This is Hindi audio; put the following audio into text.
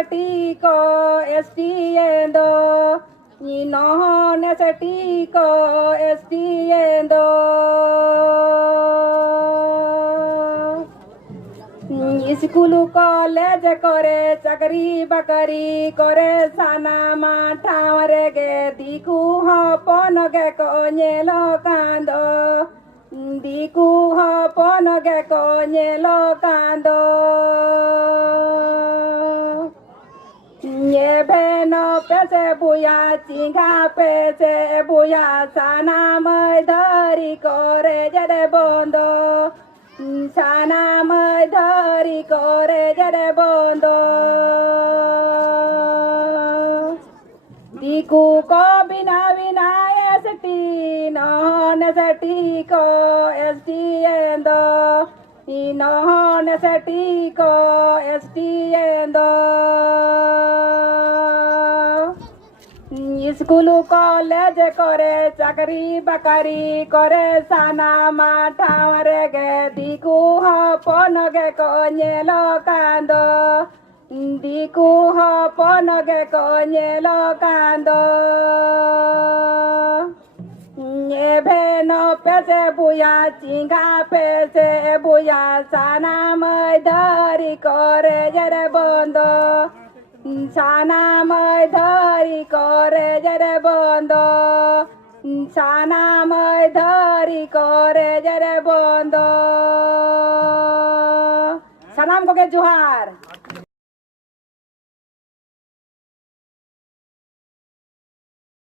nesatiko estiendo ni no nesatiko estiendo school college करे चाकरी बाकरी करे साना माठावरे गे दिकु हपन गे कनेलो कांदो दिकु हपन गे कनेलो कांदो ये भेनो पेसे बुया चिंगा पेसे बुया साना मैधरी करे जरे बंदो साना मैधरी करे जरे बंदो दिकु को बिना बिना एसटी नहन सटी को एसटी एंदो नहन सटी को एसटी एंदो स्कूल कॉलेज करे चाकरी बाकरी करे साना माठावरे गे दिकु हपन गे कनेलो कांदो दिकु हपन गे कनेलो कांदो ये भेनो पेसे बुया चिंगा पेसे बुया साना मैधरी करे जरे बंदो साना मैधरी करे जरे बंदो साना मैधरी करे जरे बंदो सलाम को के जोहार।